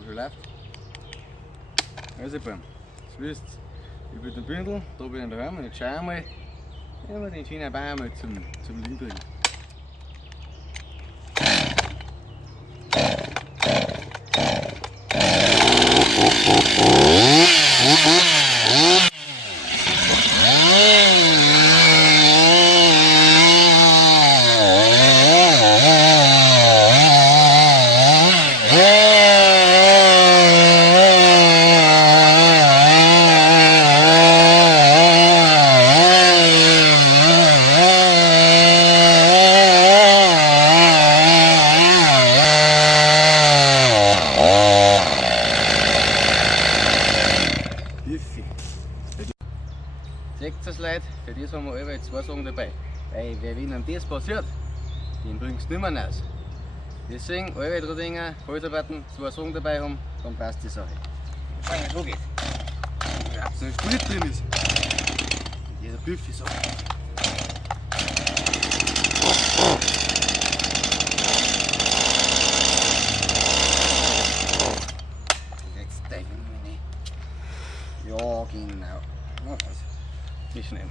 wo schon läuft. Also beim, das wisst ich bin der Bindl, da bin ich daheim und jetzt schauen wir mal, wie wir den schönen Baum mal zum Liegen bringen. Seht ihr das, Leute? Für das haben wir alle 2 Sachen dabei. Weil wenn einem das passiert, den bringst du nicht mehr raus. Deswegen alle 3 Dinger, Halsarbeiten, 2 Sachen dabei haben, dann passt die Sache. Schauen wir, wo geht. Ja, so ein Sprit drin ist. Und jeder Büffi so. Jetzt denken wir nicht. Ja, genau. Das ist nicht.